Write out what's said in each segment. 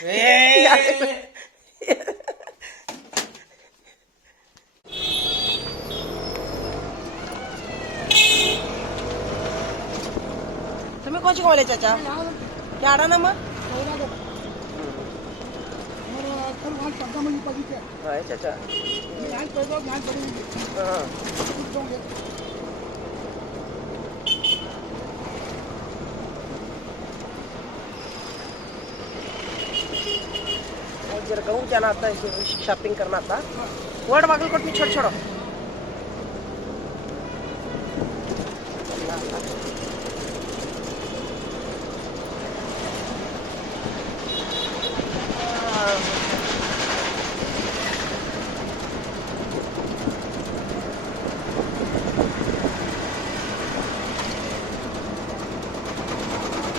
तुम्ही कोणची कमावले चाचा क्या आडा ना मग चाचा जरा कहूँ जाना आता है शॉपिंग करना आता वर्ड बागलकोट में छोड़ छोड़ो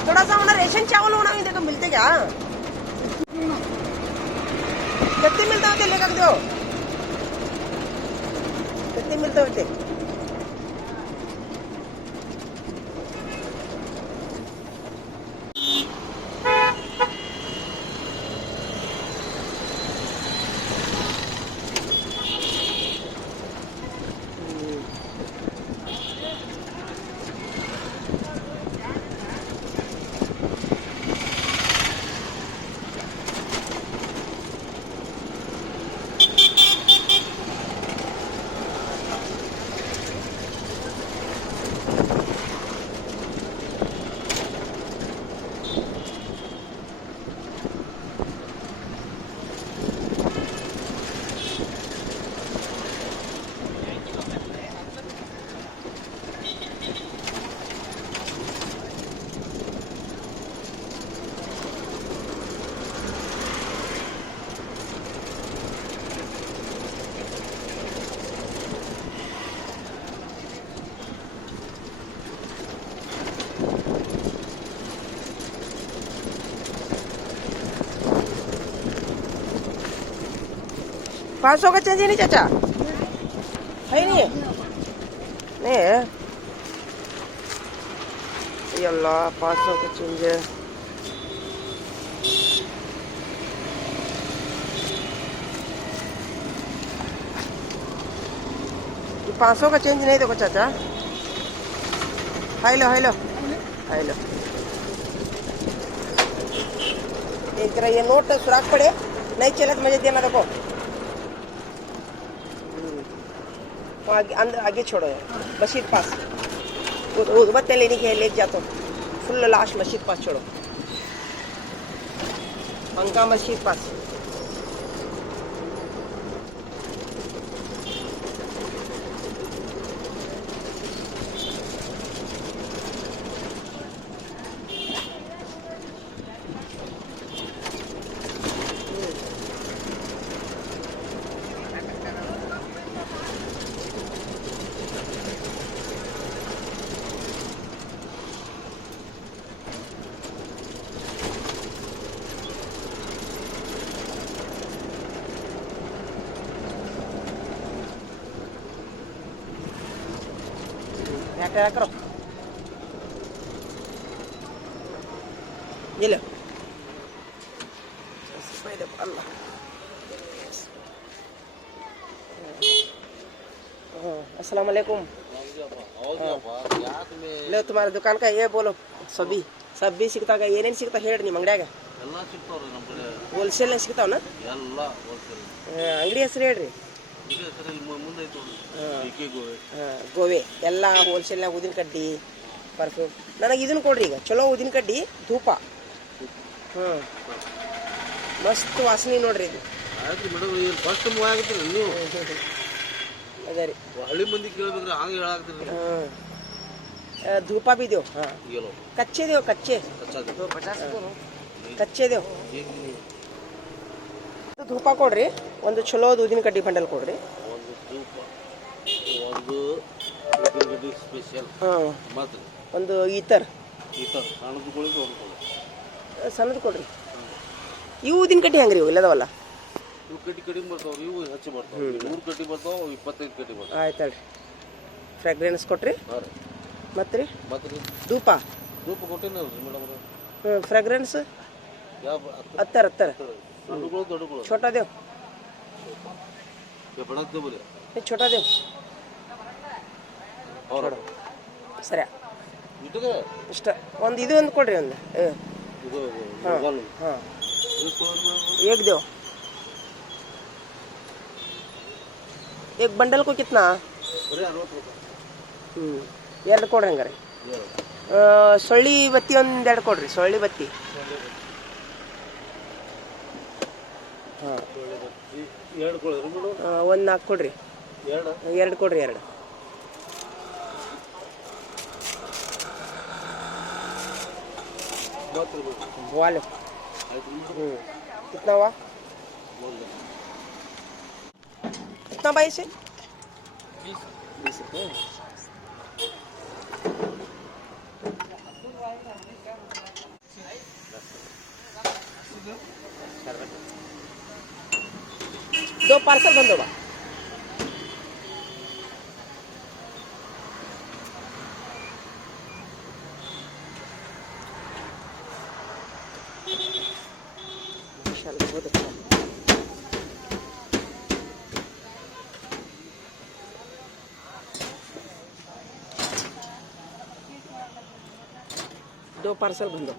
थोड़ा सा होना रेशन चावल होना भी देखो मिलते क्या कितने मिलते होते लेकर दो कितने मिलते होते पाँच 500 का चेंज ही नहीं चाचा है नहीं नहीं है ये अल्लाह 500 का चेंज है ये 500 का चेंज नहीं देखो चाचा high low high low high low एक तरह ये नोट सुराख पड़े नहीं चले तो मुझे देना देखो आगे अंदर आगे छोड़ो मस्जिद पास वो बत्ते लेने के ले जाता फुल लाश मस्जिद पास छोड़ो पंखा मस्जिद पास क्या करो ये लो अल्लाह अस्सलाम वालेकुम ले तुम्हारे दुकान का ये बोलो सभी सब भी सिकता का ये नहीं सिकता हेड नहीं मंगड़ाಗ ಹೋಲ್ಸೇಲ್ ಸಿಗ್ತಾವ ना ಅಂಗಡಿ ಹೆಸರು ಹೇಳ್ರಿ ಗೋವೆ ಎಲ್ಲ ಹೋಲ್ಸೇಲ್ನಾಗ ಉದಿನ ಕಡ್ಡಿ ಪರ್ಫ್ಯೂಮ್ ನನಗೆ ಇದನ್ನು ಕೊಡ್ರಿ ಈಗ ಚಲೋ ಉದಿನ ಕಡ್ಡಿ ಧೂಪ ಮಸ್ತ್ ವಾಸನೆ ನೋಡ್ರಿ ಇದು ಅದೇ ರೀ ಹಳ್ಳಿ ಮಂದಿ ಕೇಳ್ಬೇಕ್ರಿ ಹಂಗೆ ಹೇಳಾಕ್ತೀರಿ ಧೂಪ ಬಿ ದೇವ್ ಕಚ್ಚೆ ದೇವ್ ಕಚ್ಚೆ ಕಚ್ಚೆ ದೇವ್ ಧೂಪ ಕೊಡ್ರಿ ಒಂದು ಚಲೋ ಉದಿನ ಕಡ್ಡಿ ಬಂಡಲ್ ಕೊಡ್ರಿ ಒಂದು ಈತರ್ ಸಣ್ಣದು ಕೊಡ್ರಿ ಇವು ಉದಿನ ಕಡ್ಡಿ ಹೆಂಗ್ರಿ ಇವು ಇಲ್ಲದವಲ್ಲ ಆಯ್ತು ಹೇಳ್ರಿ ಫ್ರಾಗ್ರೆನ್ಸ್ ಕೊಟ್ರಿ ಮತ್ತೆ ರೀ ಧೂಪ ಫ್ರಾಗ್ರೆನ್ಸ್ 70 छोटा देव हे छोटा देव ಸರಿ ಇಷ್ಟ ಒಂದು ಇದು ಒಂದು ಕೊಡ್ರಿ ಒಂದು ಹಾಂ एक दो एक बंडल को कितना ಎರಡು ಕೊಡ್ರಿ ಹಂಗಾರೆ ಸೊಳ್ಳಿ ಬತ್ತಿ ಒಂದು ಎರಡು ಕೊಡ್ರಿ ಸೊಳ್ಳಿ ಬತ್ತಿ ಹಾಂ ಒಂದು 4 ಕೊಡ್ರಿ ಎರಡು ಕೊಡ್ರಿ ಎರಡು वाले कितना हुआ कितना भाई से 20 रुपये दो पार्सल बंद होगा बहुत अच्छा दो पार्सल बंदो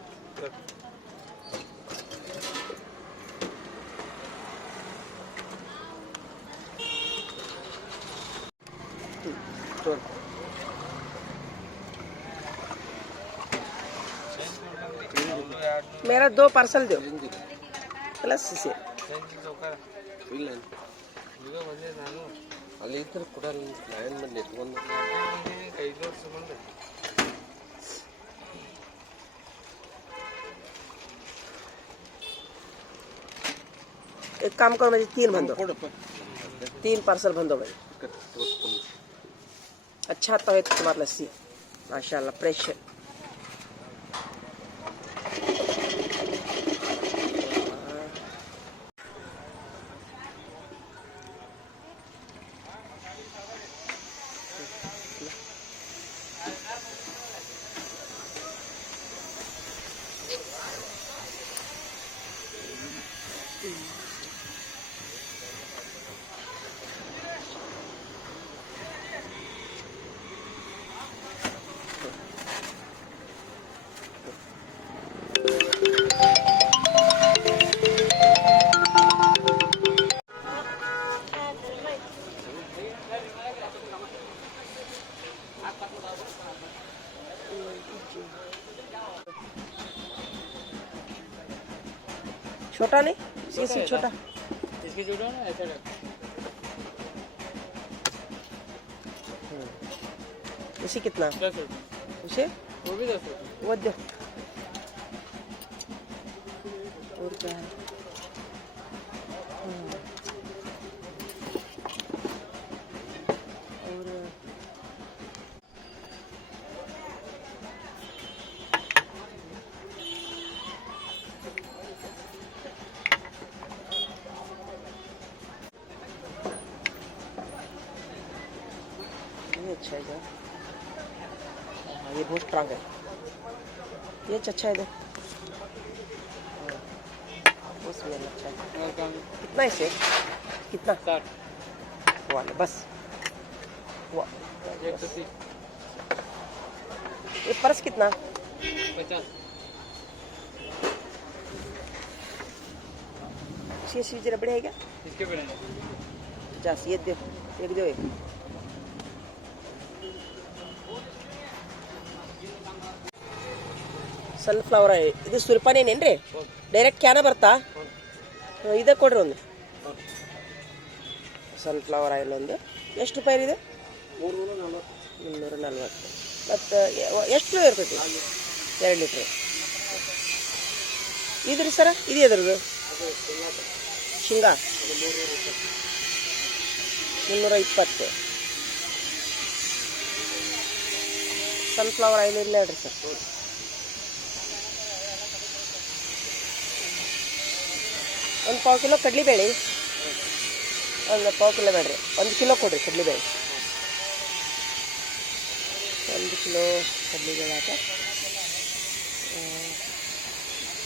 मेरा 2 पार्सल दो प्लस से ಅಲ್ಲಿ ಇದ್ರೆ ಕೂಡ ಲೈನ್ ಮೇಲೆ ಎತ್ಕೊಂಡು एक काम करो मुझे 3 बंदो 3 पार्सल बंदो भाई अच्छा आता है तुम्हारा लस्सी माशाल्लाह फ्रेश छोटा नहीं इसकी छोटा इसकी छोटा ना ऐसा इसी कितना 10 रुपये उसे वो भी 10 रुपये वो दो और क्या है और ये अच्छा है ये बहुत स्ट्रांग है ये अच्छा है अच्छा है कितना इसे कितना 60 वाले बस ये पर्स कितना 50 ये चीज रबड़े है क्या इसके बड़े 50 ये दो एक दो एक ಸನ್ಫ್ಲವರ್ ಆಯಿಲ್ ಇದು ಸುರ್ಪಾನೇನೇನ್ರಿ ಡೈರೆಕ್ಟ್ ಕ್ಯಾನ ಬರ್ತಾ ಇದೇ ಕೊಡ್ರಿ ಒಂದು ಸನ್ಫ್ಲವರ್ ಆಯಿಲ್ ಒಂದು ಎಷ್ಟು ರೂಪಾಯಿ ಇದೆ 340 ಮತ್ತು ಎಷ್ಟು ಇರ್ತೈತಿ 2 ಲೀಟ್ರ್ ಇದ್ರಿ ಸರ ಇದು ಎದ್ರದ್ದು ಶೇಂಗಾ 320 ಸನ್ಫ್ಲವರ್ ಆಯಿಲ್ ಇಲ್ಲ ಹೇಳ್ರಿ ಸರ್ ಒಂದು ಪಾವು ಕಿಲೋ ಕಡಲೆಬೇಳೆ ಒಂದು ಪಾವು ಕಿಲೋ ಬೇಡ್ರಿ 1 ಕಿಲೋ ಕೊಡ್ರಿ ಕಡಲೆಬೇಳೆ 1 ಕಿಲೋ ಕಡಲೆಬೇಳೆ ಆತ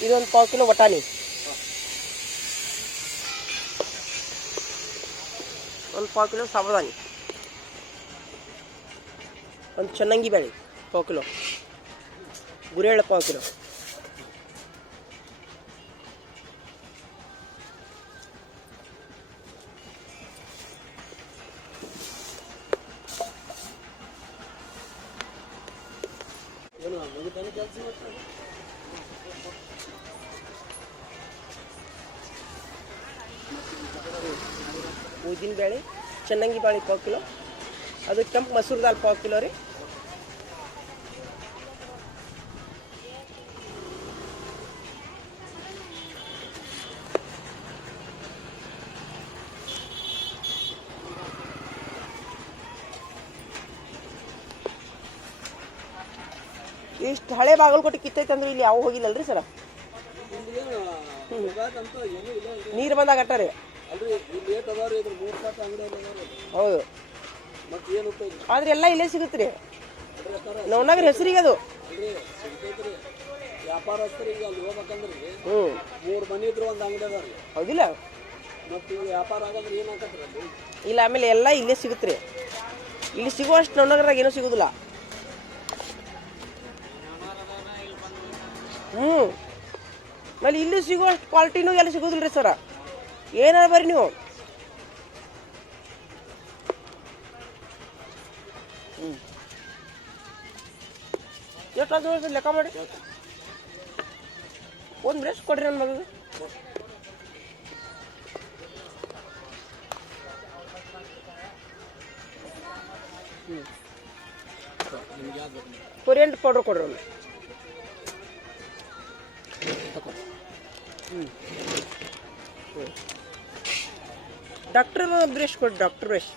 ಇದೊಂದು ಪಾವು ಕಿಲೋ ವಟಾಣಿ, ಒಂದು ಪಾವು ಕಿಲೋ ಸಾಬುದಾನಿ, ಒಂದು ಚೆನ್ನಾಗಿ ಬೇಳೆ ಪಾವು ಕಿಲೋ, ಗುರೆಳ್ಳು ಪಾವು ಕಿಲೋ, ಉದ್ದಿನ ಬೇಳೆ, ಚೆನ್ನಾಗಿ ಬೇಳೆ ಪಾವು ಕಿಲೋ, ಅದು ಕೆಂಪು ಮಸೂರ್ ದಾಲ್ ಪಾವು ಕಿಲೋ ರೀ, ಇಷ್ಟು ಹಳೆ ಬಾಗಲಕೋಟೆ ಕಿತ್ತೈತೆ ಅಂದ್ರೆ ಇಲ್ಲಿ ಯಾವ ಹೋಗಿಲ್ಲಲ್ರಿ ಸರ? ನೀರು ಬಂದಾಗ ಅಟ್ಟಾರಿ. ಹೌದು, ಆದ್ರೆ ಎಲ್ಲ ಇಲ್ಲೇ ಸಿಗುತ್ತೆ ರೀ. ನೋಡ್ನಾಗ್ರ ಹೆಸರಿಗೆ ಅದು ಹೌದಿಲ್ಲ? ಇಲ್ಲ, ಆಮೇಲೆ ಎಲ್ಲ ಇಲ್ಲೇ ಸಿಗುತ್ತೆ ರೀ. ಇಲ್ಲಿ ಸಿಗುವಷ್ಟು ನೋಡ್ನಾಗ್ರಾಗ ಏನೂ ಸಿಗುದಿಲ್ಲ. ಆಮೇಲೆ ಇಲ್ಲಿ ಸಿಗುವಷ್ಟು ಕ್ವಾಲಿಟಿನೂ ಎಲ್ಲ ಸಿಗೋದಿಲ್ಲ ರೀ ಸರ. ಏನಾರ ಬರ್ರಿ ನೀವು. ಎಷ್ಟು ಲೆಕ್ಕ ಮಾಡಿ ಒಂದು ಬ್ರಷ್ ಕೊಡ್ರಿ ನನ್ನ ಮಗ. ಕೊರಿಯಂಡರ್ ಪೌಡರ್ ಕೊಡ್ರಿ ಒಂದು. ಡಾಕ್ಟರ್ ಬ್ರಷ್ ಕೊಡ್ರಿ, ಡಾಕ್ಟರ್ ಬ್ರಷ್.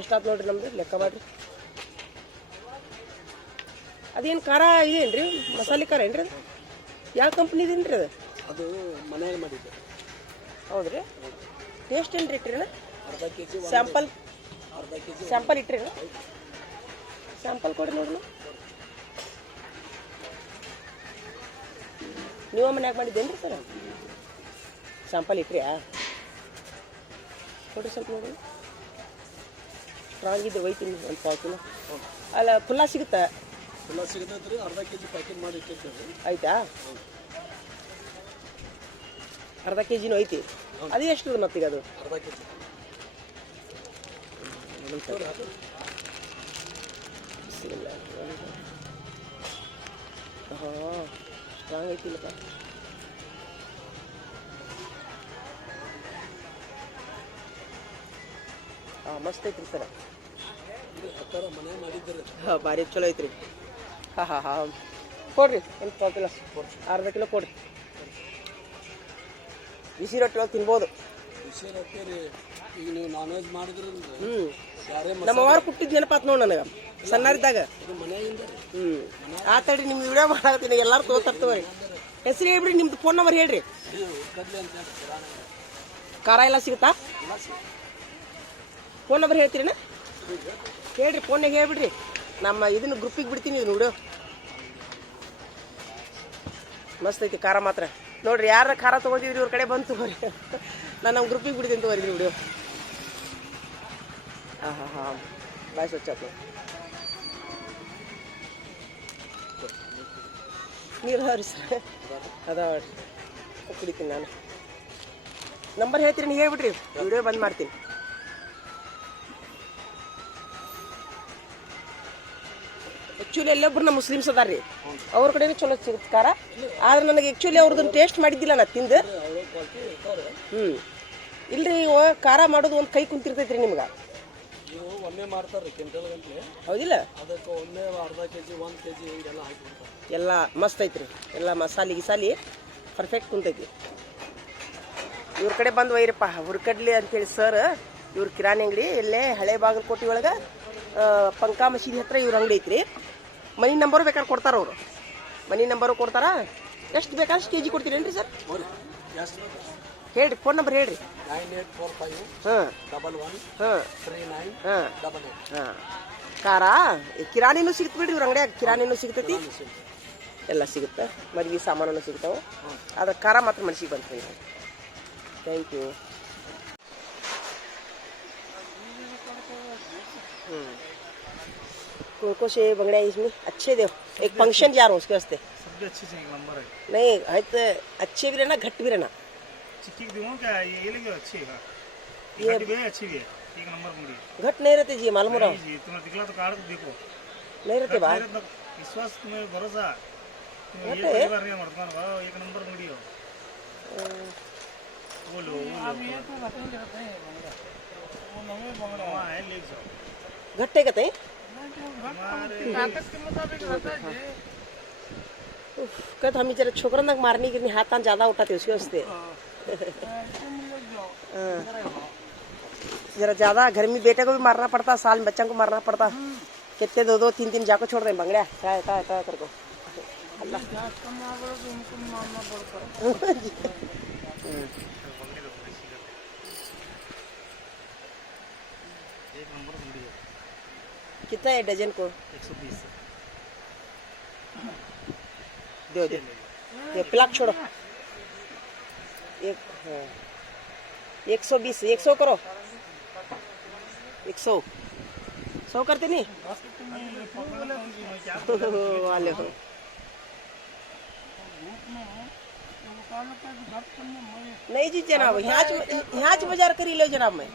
ಎಷ್ಟಾಯ್ತು ನೋಡ್ರಿ ನಮ್ದು ಲೆಕ್ಕ ಮಾಡ್ರಿ. ಅದೇನು ಖಾರ ಇದೇನ್ರಿ? ಮಸಾಲೆ ಖಾರ ಏನ್ರಿ? ಅದು ಯಾವ ಕಂಪ್ನಿದೇನ್ರಿ ಅದು? ಅದು ಮನೆಯಲ್ಲಿ ಮಾಡಿದ್ದೆ. ಹೌದ್ರಿ? ಟೇಸ್ಟ್ ಏನ್ರಿ ಇಟ್ರಿ? ಅರ್ಧ ಕೆಜಿ ಸ್ಯಾಂಪಲ್, ಅರ್ಧ ಕೆಜಿ ಸ್ಯಾಂಪಲ್ ಇಟ್ರಿ? ಸ್ಯಾಂಪಲ್ ಕೊಡ್ರಿ ನೋಡ್ರಿ. ನೀವು ಮನ್ಯಾಗ ಮಾಡಿದ್ದೇನ್ರಿ ಸರ್? ಸ್ಯಾಂಪಲ್ ಇಟ್ರಿ? ಕೊಡ್ರಿ ಸ್ವಲ್ಪ ನೋಡ್ರಿ. ಸ್ಟ್ರಾಂಗ್ ಇದ್ರೆ ಒಯ್ತೀನಿ ಒಂದು ಪಾವು ಕಿಲೋ. ಅಲ್ಲ ಫುಲ್ಲ ಸಿಗುತ್ತಾ? ಫುಲ್ಲ ಸಿಗುತ್ತೆ, ಅರ್ಧ ಕೆಜಿ ಪ್ಯಾಕೆಟ್ ಮಾಡಿ ಇಟ್ಟಿರ್ತೀವಿ. ಆಯ್ತಾ? ಅರ್ಧ ಕೆಜಿನೂ ಐತಿ. ಅದು ಎಷ್ಟು ಮತ್ತೀಗ? ಅದು ಅರ್ಧ ಕೆಜಿ. ಹಾಂ, ಸ್ಟ್ರಾಂಗ್ ಐತಿಲ್ಲಪ್ಪ. ಹಾಂ, ಮಸ್ತ್ ಐತ್ರಿ ಸರ. ಮನೆ ಮಾಡಿದ್ದೀರಿ? ಹಾಂ, ಭಾರಿ ಚಲೋ ಐತ್ರಿ. ಹಾಂ ಹಾಂ ಹಾಂ, ಕೊಡ್ರಿ ಒಂದು ಪಾವು ಕಿಲೋ, ಅರ್ಧ ಕಿಲೋ ಕೊಡ್ರಿ. ಬಿಸಿ ರೊಟ್ಟಿ ಒಳಗೆ ತಿನ್ಬೋದು. ಬಿಸಿ ರೊಟ್ಟಿ ರೀ. ಈಗ ನೀವು ನಾನ್ ವೆಜ್ ಮಾಡಿದ್ರಿ? ನಮ್ಮ ಅವ್ರು ಕುಟ್ಟಿದ್ದು ನೆನಪಾತ್ ನೋಡಿ ನನಗೆ ಸಣ್ಣರಿದ್ದಾಗ. ಮನೆಯಿಂದ ಆ ತಡಿ ನಿಮ್ದು ವಿಡಿಯೋ ಮಾಡಾಕತ್ತೀನಿ, ಎಲ್ಲರೂ ತೋರ್ತಾರ. ಹೆಸರು ಹೇಳ್ಬಿಡ್ರಿ, ನಿಮ್ದು ಫೋನ್ ನಂಬರ್ ಹೇಳ್ರಿ. ಖಾರ ಎಲ್ಲ ಸಿಗುತ್ತಾ? ಫೋನ್ ನಂಬರ್ ಹೇಳ್ತೀರಿನ? ಹೇಳ್ರಿ, ಫೋನ್ನಾಗ ಹೇಳ್ಬಿಡ್ರಿ. ನಮ್ಮ ಇದನ್ನ ಗ್ರೂಪಿಗೆ ಬಿಡ್ತೀನಿ ಇದು ವಿಡಿಯೋ. ಮಸ್ತ್ ಐತಿ ಖಾರ ಮಾತ್ರ. ನೋಡ್ರಿ, ಯಾರ ಖಾರ ತೊಗೊಂಡಿದ್ರಿ ಇವ್ರ ಕಡೆ ಬಂದು ತಗೋರಿ. ನಾನು ನಮ್ಮ ಗ್ರೂಪಿಗೆ ಬಿಡ್ತೀನಿ ತಗೋರಿ ವಿಡಿಯೋ. ಹಾಂ ಹಾಂ ಹಾಂ, ಬಾಯ್ ಸ್ವಚ್ಛ ಆಯ್ತು. ನೀರು ಅದಾವ್ರಿ ಸರ್? ಅದಾವ, ಕುಡಿತೀನಿ ನಾನು. ನಂಬರ್ ಹೇಳ್ತೀರಿ, ನೀವು ಹೇಳ್ಬಿಡ್ರಿ, ವಿಡಿಯೋ ಬಂದ್ ಮಾಡ್ತೀನಿ. ಆ್ಯಕ್ಚುಲಿ ಎಲ್ಲೊಬ್ರು ನಮ್ಮ ಮುಸ್ಲಿಮ್ಸ್ ಅದಾರ ರೀ, ಅವ್ರ ಕಡೆನೇ ಚಲೋ ಸಿಗುತ್ತೆ ಖಾರ. ಆದ್ರೆ ನನಗೆ ಆ್ಯಕ್ಚುಲಿ ಅವ್ರದ್ದನ್ನು ಟೇಸ್ಟ್ ಮಾಡಿದ್ದಿಲ್ಲ ನಾ ತಿಂದು. ಇಲ್ರಿ, ಖಾರ ಮಾಡೋದು ಒಂದು ಕೈ ಕುಂತಿರ್ತೈತ್ರಿ ನಿಮ್ಗೆ. ಒಮ್ಮೆ ಮಾಡ್ತಾರೆ ಕ್ವಿಂಟಲ್ ಗಂಟೆ, ಹೌದಿಲ್ಲ? ಅದಕ್ಕೆ ಒಮ್ಮೆ ಅರ್ಧ ಕೆಜಿ 1 ಕೆಜಿ ಹಿಂಗೆಲ್ಲ ಹಾಕಿಬಿಡ್ತಾರೆ. ಎಲ್ಲ ಮಸ್ತ್ ಐತ್ರಿ, ಎಲ್ಲ ಮಸಾಲೆ ಗಿಸಾಲಿ ಪರ್ಫೆಕ್ಟ್ ಕುಂತೈತಿ. ಇವ್ರ ಕಡೆ ಬಂದು ಒಯ್ಯರಪ್ಪ, ಹುರ್ಕಡ್ಲಿ ಅಂತೇಳಿ ಸರ್. ಇವ್ರ ಕಿರಾಣಿ ಅಂಗಡಿ ಇಲ್ಲೇ ಹಳೆ ಬಾಗಲಕೋಟೆ ಒಳಗೆ ಪಂಕ ಮಸೀದಿ ಹತ್ರ ಇವ್ರ ಅಂಗಡಿ ಐತ್ರಿ. ಮನಿ ನಂಬರು ಬೇಕಾದ್ರೆ ಕೊಡ್ತಾರ ಅವರು, ಮನಿ ನಂಬರು ಕೊಡ್ತಾರ. ಎಷ್ಟು ಬೇಕಾದಷ್ಟು ಕೆ ಜಿ ಕೊಡ್ತೀರೇನ್ರಿ ಸರ್? ಬರ್ರಿ ಎಷ್ಟು ಹೇಳ್ರಿ, ಫೋನ್ ನಂಬರ್ ಹೇಳ್ರಿ. 9845 ಹಾಂ 11 ಹಾಂ 39 ಹಾಂ 88. ಹಾಂ. ಖಾರ ಕಿರಾಣಿನೂ ಸಿಗುತ್ತೆ ಬಿಡ್ರಿ ಇವ್ರ ಅಂಗಡಿಯಾಗ. ಕಿರಾಣಿನೂ ಸಿಗ್ತೈತಿ, ಎಲ್ಲ ಸಿಗುತ್ತೆ. ಮದ್ವೆ ಸಾಮಾನು ಸಿಗ್ತಾವೆ. ಅದ್ರ ಖಾರ ಮಾತ್ರ ಮನ್ಸಿಗೆ ಬಂತು. Thank you. उनको से बंगड़ा इसमें अच्छे दो. एक फंक्शन जा रहा हूँ उसके वास्ते. सब्जी अच्छी चाहिए नंबर है। नहीं है तो अच्छे भी रहना, घट भी रहना. चिक्की दूँ क्या ये लगे अच्छी है। ये घट भी है, अच्छी भी है, एक नंबर मुड़ी। घट नहीं रहते जी, मालूम रहा. जी तुम्हें दिखला तो कार्ड देखो। नहीं रहते बाहर. विश्वास तुम्हें भरोसा। ये घट है? परिवार नहीं मर्दान वाह एक नंबर मुड़ी हो। बोलो अब ये तो बताएंगे वो नवे बंगड़ा वहाँ है ले जाओ. घट्टे कहते हैं. ताकत के मुताबिक रहता है। कहते हम जरा छोकरन तक मारने के लिए हाथ ज्यादा उठाते उसके वास्ते. जरा ज्यादा घर में बेटे को भी मारना पड़ता, साल में बच्चा को मारना पड़ता. कितने 2-2, 3-3 जाको छोड़ रहे बंगड़ा. क्या तेरे को अल्लाह. एक नंबर मुड़ी है। कितना है डजन को? 120 दो दे. ये प्लाक छोड़ो. एक 120 100 करो. 100 100 करते नहीं वाले हो. नहीं जी जनाब, यहाँ बाजार करी लो जनाब. मैं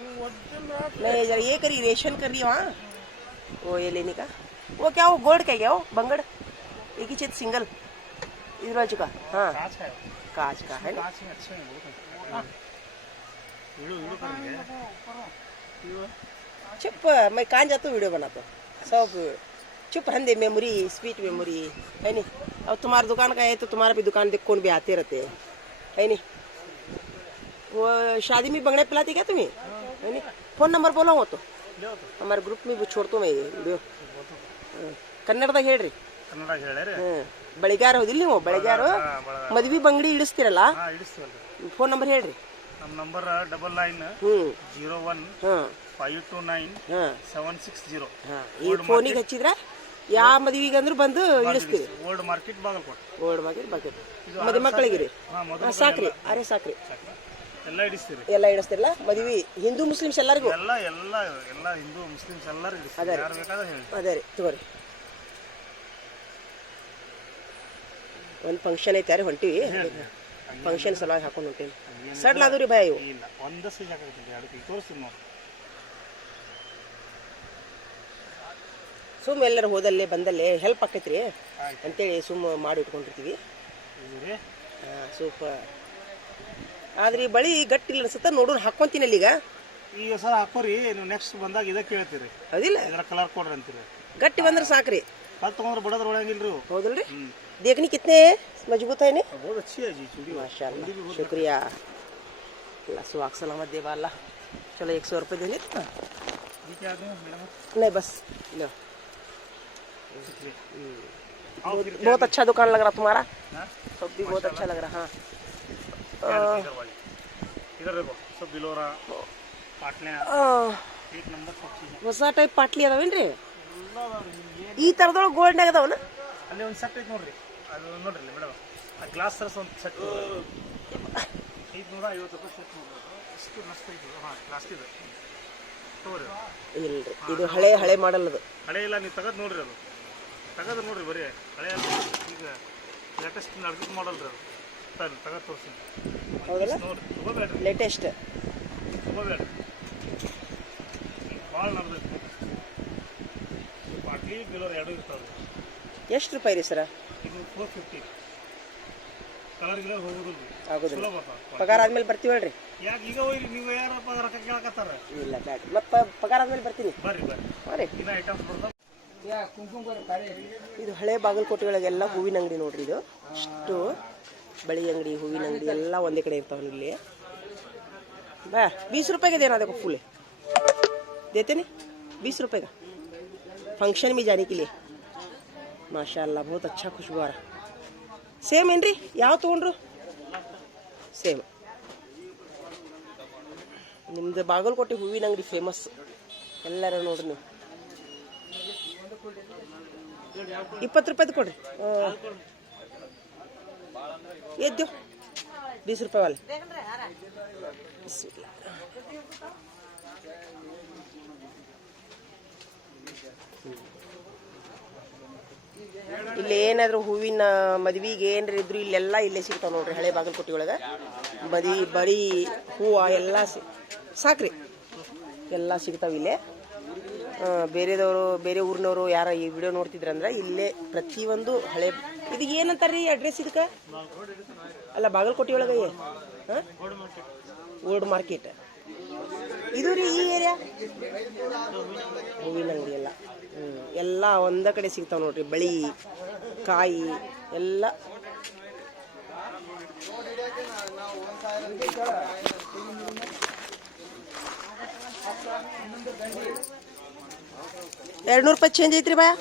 नहीं जरा ये करी रेशन कर रही वहाँ. वो ये लेने का वो क्या, वो गोल्ड का क्या, वो बंगड़ एक ही चीज सिंगल इस रोज का. हाँ कांच है। कांच का है ना. कांच में अच्छे हैं बहुत अच्छे। वीडियो करेंगे। चुप, मैं कहाँ जाता हूँ वीडियो बनाता हूँ सब. चुप रहने, मेमोरी स्वीट मेमोरी है नहीं. अब तुम्हारी दुकान का है तो तुम्हारा भी दुकान देख कौन भी आते रहते हैं है नहीं. वो शादी में बंगड़े पिलाते क्या तुम्हें है नहीं. फोन नंबर बोला हो तो हमारे ग्रुप में भी छोड़ता हूँ मैं ये वीडियो. ಕನ್ನಡದಾಗ ಹೇಳ್ರಿ. ಕನ್ನಡ ಹೇಳ್ರಿ. ಬೆಳಿಗ್ಯಾರ ಹೋದಿಲ್ಲ ನೀವು, ಬೆಳಿಗ್ಯಾರು ಮದ್ವಿ ಬಂಗಡಿ ಇಡಿಸ್ತಿರಲ್ಲ, ಹಾ ಇಡಿಸ್ತೀವಲ್ರಿ. ಫೋನ್ ನಂಬರ್ ಹೇಳ್ರಿ. ನಮ್ಮ ನಂಬರ್ 9901 529 760. ಈ ಫೋನಿಗೆ ಹಚ್ಚಿದ್ರ ಯಾವ ಮದ್ವಿಗೆ ಅಂದ್ರೂ ಬಂದು ಇಡಿಸ್ತೀವಿ. Old market Bagalkote. ಓಲ್ಡ್ ಬಾಗಿಲ್ ಮದುವೆ ಮಕ್ಕಳಿಗೆ ರೀ. ಸಾಕ್ರಿ, ಅರೆ ಸಾಕ್ರಿ. ಎಲ್ಲ ಇಡಿಸ್ತೀರಿ. ಎಲ್ಲ ಇಡಿಸ್ತಿರಲ್ಲ ಮದ್ವಿ ಹಿಂದೂ ಮುಸ್ಲಿಮ್ಸ್ ಎಲ್ಲರಿಗೂ. ಎಲ್ಲ ಎಲ್ಲ ಎಲ್ಲ ಹಿಂದೂ ಮುಸ್ಲಿಮ್ಸ್ ಎಲ್ಲರೂ ಇಡಿಸ್ತೀರಿ. ಯಾರು ಬೇಕಾದ್ರೆ ಹೇಳಿ. ಅದೇ ರೀ ತಗೋರಿ. ಒಂದು ಫಂಕ್ಷನ್ ಐತೆ ಯಾರು ಹೊಂಟಿವಿ. ಫಂಕ್ಷನ್ ಸಲುವಾಗಿ ಹಾಕೊಂಡು ಹೊಂಟೀನಿ. ಸಡ್ಲ್ ಅದು ರೀ ಭಯ ಇವು. ಇಲ್ಲ ಒಂದಷ್ಟು ಜಾಗ ಐತಿ ಅದಕ್ಕೆ ತೋರಿಸ್ತೀನಿ ನೋಡಿ. ಸುಮ್ಮ ಎಲ್ಲರೂ ಹೋದಲ್ಲೇ ಬಂದಲ್ಲೇ ಹೆಲ್ಪ್ ಆಕೈತ್ರಿ ಅಂತೇಳಿ ಸುಮ್ಮ ಮಾಡಿ ಇಟ್ಕೊಂಡಿರ್ತೀವಿ. ಸೂಪರ್. ಆದ್ರೆ ಈ ಬಳಿ ಗಟ್ಟಿಲ್ಲ ಅನ್ಸುತ್ತ. ನೋಡೋರು ಹಾಕೊಂತೀನಿ ಅಲ್ಲಿ ಈಗ ಸರ್ ಹಾಕೋರಿ. ನೀವು ನೆಕ್ಸ್ಟ್ ಬಂದಾಗ ಇದ ಕೇಳ್ತೀರಿ. ಅದಿಲ್ಲ ಇದರ ಕಲರ್ ಕೊಡ್ರಿ ಅಂತೀರಿ. ಗಟ್ಟಿ ಬಂದ್ರೆ ಸಾಕ್ರಿ. ಕಲ್ ತಗೊಂಡ್ರೆ ಬಡದ್ರ ಒಳಗಿಲ್ರಿ. ಹೌದಲ್ರಿ. देखनी कितने मजबूत है ने. बहुत अच्छी है जी चूड़ी. माशाल्लाह, शुक्रिया. अल्लाह सुहाग सलामत दे वाला. चलो 100 रुपये देंगे. नहीं बस लो. बहुत अच्छा दुकान लग रहा तुम्हारा. सब भी बहुत अच्छा लग रहा. हाँ इधर देखो सब बिलोरा पाटले एक नंबर सब चीज. ಹೊಸ ಟೈಪ್ ಪಾಟ್ಲಿ ಅದಾವೇನ್ರಿ ಈ ತರದೊಳಗೆ ಗೋಲ್ಡ್ನಾಗ ಅದಾವನ. ಅಲ್ಲಿ ಒಂದು ಸೆಟ್ ಐತೆ ನೋಡ್ರಿ. ಅದು ನೋಡ್ರಿ ಮೇಡಮ್ ಆ ಗ್ಲಾಸ್ ತರಸ್ ಒಂದು ಸೆಟ್ 550 ರೂಪಾಯಿ ಸೆಟ್ ನೋಡ್ರಿ. ಇಷ್ಟು ಮಸ್ತ್ ಐತಿ. ಹಾಂ ಗ್ಲಾಸ್ ಇದೆ ತಗೋರಿ. ಇಲ್ರಿ ಇದು ಹಳೆ ಮಾಡಲ್. ಅದು ಹಳೆ ಇಲ್ಲ, ನೀವು ತೆಗೆದು ನೋಡ್ರಿ. ಅದು ತೆಗೆದು ನೋಡ್ರಿ. ಬರೀ ಹಳೆ ಈಗ ಲೇಟೆಸ್ಟ್ ಅಡ್ಜಸ್ಟ್ ಮಾಡಲ್ ರೀ. ಅದು ಸರ್ ತೆಗೆದು ತೋರಿಸಿ. ಹೌದಲ್ಲ ನೋಡ್ರಿ ತಗೋಬೇಡ್ರಿ. ಲೇಟೆಸ್ಟ್ ತಗೋಬೇಡ್ರಿ. ಭಾಳ ನಡೆದೈತಿ. ಪಾಟ್ಲಿ ಬಿಲೋರ್ ಎರಡೂ ಇರ್ತಾವೆ. ಎಷ್ಟು ರೂಪಾಯಿ ರೀ ಸರ? ಇದು 450. ಕಲರ್ ಗಿಲರ್ ಹೋಗೋದಿಲ್ಲ. ಆಗೋದಿಲ್ಲ. ಚಲೋ ಬರ್ತಾವೆ. ಪಗಾರ ಆದ್ಮೇಲೆ ಬರ್ತೀವಿ ಹೇಳ್ರಿ. ಯಾಕೆ ಈಗ ಹೋಗಿ ನೀವು ಯಾರಪ್ಪ ರೊಕ್ಕ ಕೇಳಕತ್ತಾರ? ಇಲ್ಲ ಬ್ಯಾಡ, ಮತ್ತೆ ಪಗಾರ ಆದ್ಮೇಲೆ ಬರ್ತೀನಿ. ಬರ್ರಿ ಬರ್ರಿ. ಬರ್ರಿ. ಇನ್ನ ಐಟಮ್ಸ್ ಬರ್ತಾವ. ಇದು ಹಳೆ ಬಾಗಲಕೋಟೆ ಒಳಗೆಲ್ಲ ಹೂವಿನ ಅಂಗಡಿ ನೋಡ್ರಿ. ಇದು ಇಷ್ಟು ಬಳಿ ಅಂಗಡಿ, ಹೂವಿನ ಅಂಗಡಿ ಎಲ್ಲ ಒಂದೇ ಕಡೆ ಇರ್ತಾವೆ ಇಲ್ಲಿ. बा 20 रुपए के देना. देखो फूल देते नहीं 20 रुपए का फंक्शन में जाने के लिए. माशाल्लाह बहुत अच्छा खुशबू आ रहा. ಸೇಮ್ ಏನ್ರಿ? ಯಾವ ತೊಗೊಂಡ್ರು? ಸೇಮ್. ನಿಮ್ದು ಬಾಗಲಕೋಟೆ ಹೂವಿನ ಅಂಗಡಿ ಫೇಮಸ್, ಎಲ್ಲರೂ ನೋಡ್ರಿ ನೀವು. 20 ರೂಪಾಯ್ದು ಕೊಡ್ರಿ. ಎದ್ದು 20 ರೂಪಾಯಿ ವಾಲೆ. ಇಲ್ಲಿ ಏನಾದರೂ ಹೂವಿನ ಮದ್ವಿಗೆ ಏನ್ರ ಇದ್ರು ಇಲ್ಲೆಲ್ಲ ಇಲ್ಲೇ ಸಿಗ್ತಾವೆ ನೋಡ್ರಿ. ಹಳೆ ಬಾಗಲಕೋಟೆ ಒಳಗೆ ಮದ್ವಿ ಬಳಿ ಹೂವು ಎಲ್ಲ ಸಾಕ್ರಿ, ಎಲ್ಲ ಸಿಗ್ತಾವೆ ಇಲ್ಲೇ. ಬೇರೆದವರು ಬೇರೆ ಊರಿನವರು ಯಾರ ಈ ವಿಡಿಯೋ ನೋಡ್ತಿದ್ರಂದ್ರೆ ಇಲ್ಲೇ ಪ್ರತಿಯೊಂದು ಹಳೆ. ಇದು ಏನಂತಾರ್ರಿ ಅಡ್ರೆಸ್ ಇದಕ್ಕೆ? ಅಲ್ಲ ಬಾಗಲಕೋಟೆ ಒಳಗೆ ಹಾಂ, ಓಲ್ಡ್ ಮಾರ್ಕೆಟ್ ಇದು ರೀ. ಈ ಏರಿಯಾ ಹೂವಿನ ಅಂಗಡಿ ಎಲ್ಲ ಎಲ್ಲ ಒಂದ ಕಡೆ ಸಿಗ್ತಾವೆ ನೋಡ್ರಿ. ಬಳಿ ಕಾಯಿ ಎಲ್ಲ. ₹200 ಚೇಂಜ್ ಐತ್ರಿ ಬಾಯ.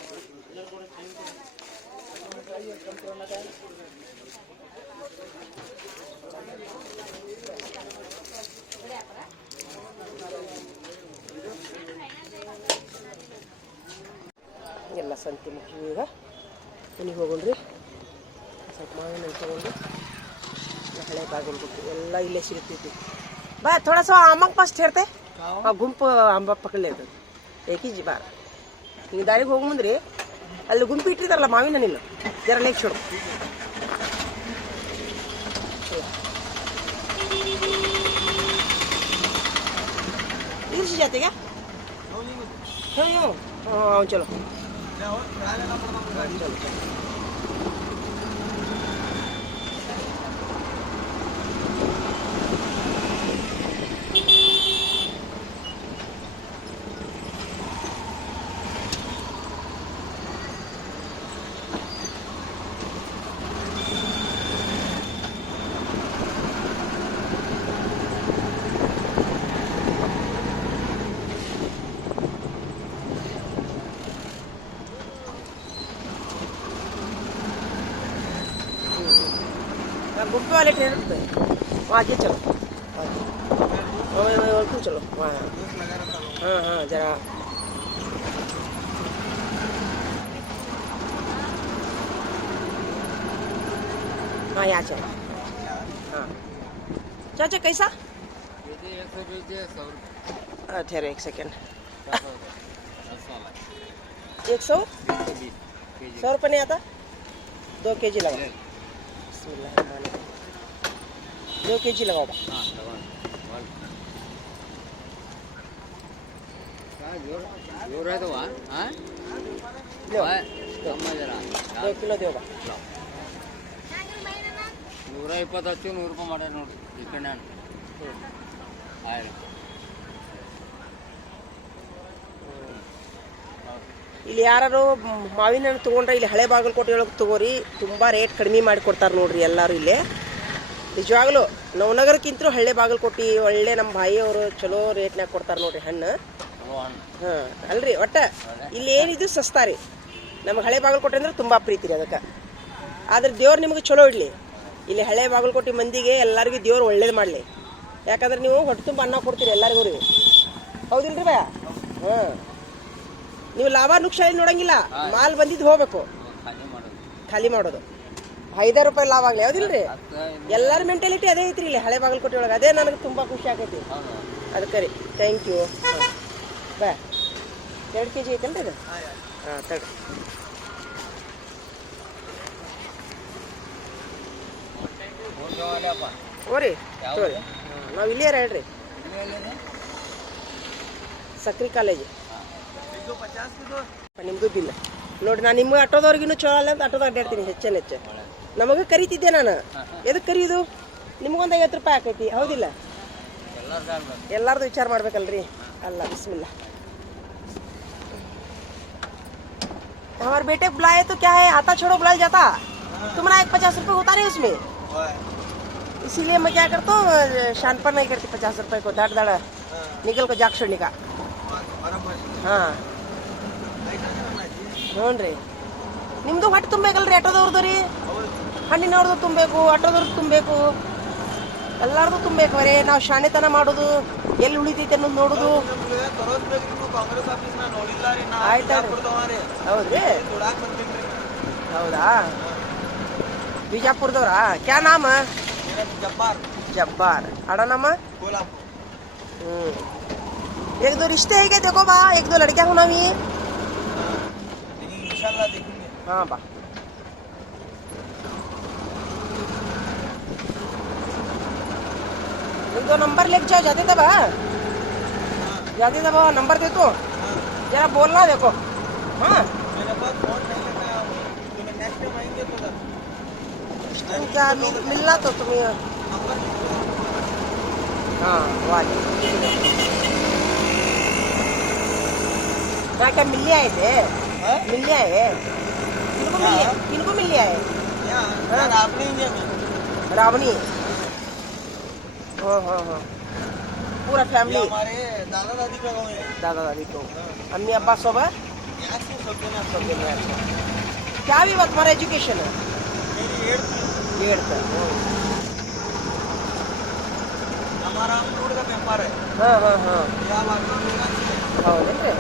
ಎಲ್ಲ ಸಂತಿ ಮುಖ್ಯ. ಈಗ ಮನೆಗೆ ಹೋಗೋಣ್ರಿ. ಸ್ವಲ್ಪ ಮಾವಿನ ಹಣ್ಣು ತಗೊಂಡು ಹಳೆ ಬಾಗಲಕೋಟೆ ಎಲ್ಲ ಇಲ್ಲೇ ಸಿಗ್ತೈತಿ. ಬಾ ಥೋड़ा सा आमक पास ठहरते. हाँ ಗುಂಪು ಅಂಬ ಪಕ್ಕದಲ್ಲೇ ಇರ್ತದೆ. ಏಕಿ ಬಾರ ಹಿಂಗೆ ದಾರಿಗೆ ಹೋಗಿ ಮುಂದ್ರಿ ಅಲ್ಲಿ ಗುಂಪು ಇಟ್ಟಿದಾರಲ್ಲ ಮಾವಿನ ಹಣ್ಣಿಲ್ಲ, ಜರ ಲೇಕ್ छोड़ो. इधर से जाते क्या? क्यों? हाँ चलो. गुप्पे वाले ठहर पे वहाँ आगे चलो. तू चलो वहाँ. हाँ हाँ जरा हाँ यहाँ चलो. हाँ चाचा कैसा? ठहरो 1 सेकेंड. 100 100 रुपये नहीं आता. 2 kg लगा. 2 kg लगाओ. जोर है तो हाँ 2 किलो दो. 120 100 ರೂಪಾಯಿ ಮಾಡ್ಯಾರ ನೋಡ್ರಿ ಈ ಕಡೆ. ಇಲ್ಲಿ ಯಾರು ಮಾವಿನ ಹಣ್ಣು ತೊಗೊಂಡ್ರೆ ಇಲ್ಲಿ ಹಳೆ ಬಾಗಲಕೋಟೆ ಒಳಗೆ ತೊಗೋರಿ, ತುಂಬ ರೇಟ್ ಕಡಿಮೆ ಮಾಡಿ ಕೊಡ್ತಾರೆ ನೋಡ್ರಿ ಎಲ್ಲರೂ ಇಲ್ಲೇ. ನಿಜವಾಗ್ಲೂ ನವನಗರಕ್ಕಿಂತಲೂ ಹಳೆ ಬಾಗಲಕೋಟೆ ಒಳ್ಳೆ ನಮ್ಮ ಬಾಯಿಯವರು ಚಲೋ ರೇಟ್ನಾಗ ಕೊಡ್ತಾರೆ ನೋಡ್ರಿ ಹಣ್ಣು. ಹಾಂ ಅಲ್ರಿ ಒಟ್ಟ ಇಲ್ಲಿ ಏನಿದು ಸಸ್ತಾ ರೀ. ನಮಗೆ ಹಳೆ ಬಾಗಲಕೋಟೆ ಅಂದ್ರೆ ತುಂಬ ಪ್ರೀತಿ ರೀ ಅದಕ್ಕೆ. ಆದ್ರೆ ದೇವ್ರು ನಿಮಗೆ ಚಲೋ ಇಡಲಿ. ಇಲ್ಲಿ ಹಳೆ ಬಾಗಲಕೋಟೆ ಮಂದಿಗೆ ಎಲ್ಲರಿಗೂ ದೇವ್ರು ಒಳ್ಳೇದು ಮಾಡಲಿ. ಯಾಕಂದ್ರೆ ನೀವು ಹೊಟ್ಟೆ ತುಂಬ ಅನ್ನ ಕೊಡ್ತೀರಿ ಎಲ್ಲರಿಗೂ ರೀ, ಹೌದಿಲ್ರಿ ಭಯ? ಹಾಂ, ನೀವು ಲಾಭ ನುಕ್ಸಾನಿ ನೋಡಂಗಿಲ್ಲ, ಮಾಲ್ ಬಂದಿದ್ದು ಹೋಗ್ಬೇಕು, ಖಾಲಿ ಮಾಡೋದು. 5 ರೂಪಾಯಿ ಲಾಭ ಆಗಲಿ, ಹೌದಿಲ್ರಿ? ಎಲ್ಲರ ಮೆಂಟಾಲಿಟಿ ಅದೇ ಐತ್ರಿ ಇಲ್ಲಿ ಹಳೆ ಬಾಗಲಕೋಟೆ ಒಳಗೆ. ಅದೇ ನನಗೆ ತುಂಬ ಖುಷಿ ಆಗೈತಿ. ಅದಕ್ಕೆ ರೀ ಥ್ಯಾಂಕ್ ಯು. ಬಾ 2 kg ಐತಲ್ರಿ ಇದು? ಹಾಂ ತಡ್ರಿ. ಓರಿ ತೋರಿ, ನಾವು ಇಲ್ಲಿಯಾರ ಹೇಳ್ರಿ, ಸಕ್ರಿ ಕಾಲೇಜ್. ನಿಮ್ದು ಬಿಲ್ ನೋಡಿ. ನಾನು ನಿಮ್ಗೆ ಆಟೋದವ್ರಿಗಿನ್ನೂ ಚಲೋ ಅಲ್ಲ ಅಂತ ಆಟೋದಾಗ ಅಡ್ಡಾಡ್ತೀನಿ ಹೆಚ್ಚು. ನಮಗೆ ಕರಿತಿದ್ದೆ ನಾನು. ಎದಕ್ಕೆ ಕರೀದು? ನಿಮಗೊಂದು 50 ರೂಪಾಯಿ ಆಕೈತಿ, ಹೌದಿಲ್ಲ? ಎಲ್ಲಾರ್ದು ವಿಚಾರ ಮಾಡ್ಬೇಕಲ್ರಿ. ಅಲ್ಲ ಬಿಸ್ಮಿಲ್ಲ. हमारे बेटे को बुलाए तो क्या है, आता छोड़ो बुलाया जाता. तुम्हारा 50 रुपये होता नहीं उसमें, इसीलिए मैं क्या करता हूँ शान पर नहीं करती. 50 रुपये को दाड़ दाड़ निकल को जाक छोड़ने का. हाँ ಹ್ಞೂ ರೀ. ನಿಮ್ಮದು ಹೊಟ್ಟೆ ತುಂಬಬೇಕಲ್ರಿ ಆಟೋದವ್ರದ್ದು ರೀ. ಹಣ್ಣಿನವ್ರದ್ದು ತುಂಬಬೇಕು, ಆಟೋದವ್ರದ್ದು ತುಂಬಬೇಕು, ಎಲ್ಲಾರ್ದು ತುಂಬಬೇಕು. ಬರೇ ನಾವು ಶಾಣೆತನ ಮಾಡೋದು, ಎಲ್ಲಿ ಉಳಿತೈತೆ ಅನ್ನೋದು ನೋಡುದು. ಆಯ್ತಾ ಹೌದ್ರಿ? ಹೌದಾ? ಬಿಜಾಪುರದವ್ರಾ? ಕ್ಯಾ ನಾಮ? जब्बार आड़ा नामा? एक दो रिश्ते है क्या? देखो बा, एक दो लड़कियां होना भी इंशाल्लाह देखेंगे। हाँ बा, एक दो नंबर लेके जाओ। जाते तब नंबर दे तो जरा बोलना। देखो हाँ, मेरे पास फोन नहीं लगा, तुम्हें नेक्स्ट टाइम आएंगे तो क्या मिलना तो तुम्हें। नंबर हाँ वाले क्या मिल आए थे? मिल आए किनको मिल आए? आपने ही है रावणी। हाँ हाँ हाँ, पूरा फैमिली। हमारे दादा दादी का गाँव है। दादा दादी को अम्मी अब्बा सब है? यहाँ से सब देना सब दिन में। क्या भी बात, तुम्हारा एजुकेशन है? मेरी 8th हमारा रोड का व्यापार है। हाँ हाँ हाँ यहाँ वार्ता होगा ಹೌದೇನ್ರಿ?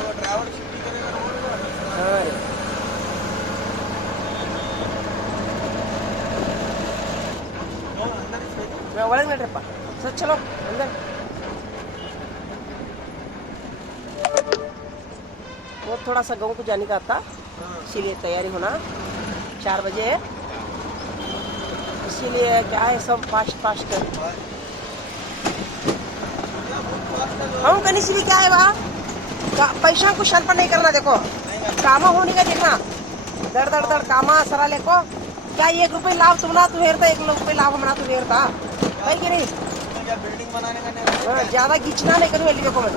वो ड्राइवर छुट्टी करेगा रोड पर ಹಾಂ ರೀ. अंदर ही सही। ಒಳಗೆ ನಡ್ರಪ್ಪ ಸರ್, ಚಲೋ अंदर। वो थोड़ा सा गाँव को जाने का था, इसीलिए तैयारी होना 4 बजे है, इसीलिए क्या है सब फास्ट फास्ट। हम कहीं से भी क्या है वहाँ पैसा को शर्पण नहीं करना। देखो कामा होने का देखना, दर दर दर कामा सरा लेको। क्या 1 रुपये लाभ तुमना तो हेरता, 1 रुपये लाभ हमना तो हेरता है कि नहीं? बिल्डिंग बनाने का नहीं। हाँ, ज्यादा खींचना नहीं करूँ। देखो मैं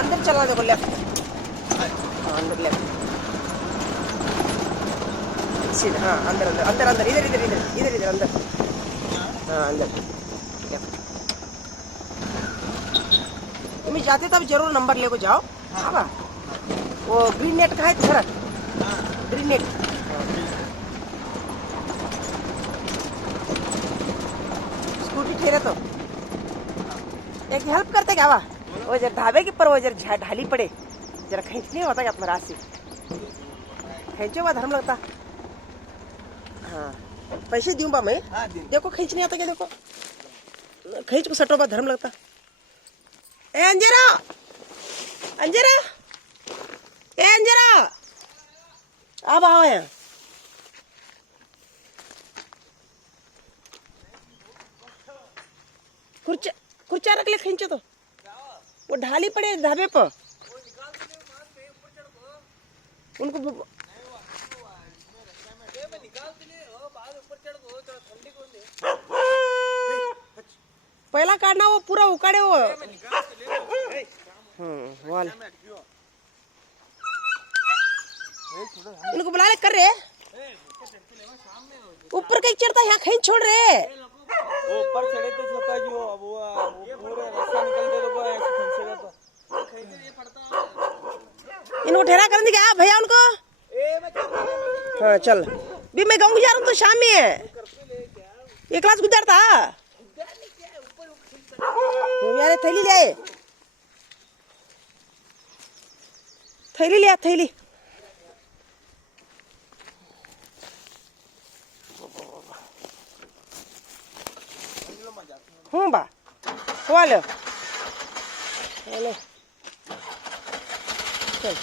अंदर चलना, देखो लेफ्ट, अंदर लेफ्ट सीधा। हाँ अंदर अंदर अंदर अंदर, इधर इधर इधर इधर इधर अंदर। हाँ अंदर लेफ्ट। तुम जाते तब जरूर नंबर लेको जाओ। हाँ बा, वो ग्रीन नेट का है सर, ग्रीन नेट। स्कूटी ठहरे तो एक हेल्प करते क्या बा, वो जरा ढाबे के पर वो जरा ढाली पड़े, जरा खींचने होता क्या अपना रास्ते खींचो बा, धर्म लगता। हाँ पैसे दूं बा मैं? देखो खींचने आता क्या? देखो खींच को सटो बा, धर्म लगता। ए अंजरा, अंजरा, ए अंजरा, अब आओ यहाँ। कुर्चा कुर्चा रख ले, खींचो तो। वो ढाली पड़े ढाबे पर, उनको पहला काटना, वो पूरा उकाड़े वो। वाले इनको बुला ले, कर रहे ऊपर कहीं चढ़ता, यहाँ कहीं छोड़ रहे। ऊपर चढ़े तो छोटा जो अब वो पूरे रास्ता निकलते तो ऐसे खींचेगा तो इनको ठहरा कर क्या भैया उनको? हाँ चल भी, मैं गाँव जा रहा हूँ तो शाम में है, ये क्लास गुजरता। यार थैली ले, थैली लिया, थैली। हूँ बा वाले हेलो चल।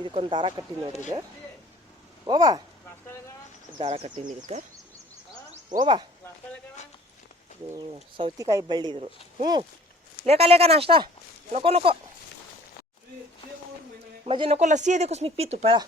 ಇದಕ್ಕೊಂದು ದಾರ ಕಟ್ಟಿ ನೋಡ್ರಿ, ಇದು ಓವಾ ದಾರ ಕಟ್ಟಿನಿ ಇದಕ್ಕೆ ಓವಾ. ಇದು ಸೌತಿಕಾಯಿ ಬೆಳ್ಳಿದ್ರು। लेका लेका नाश्ता नको नको, मुझे नको, लस्सी है देखो उसमें पी तू पहला।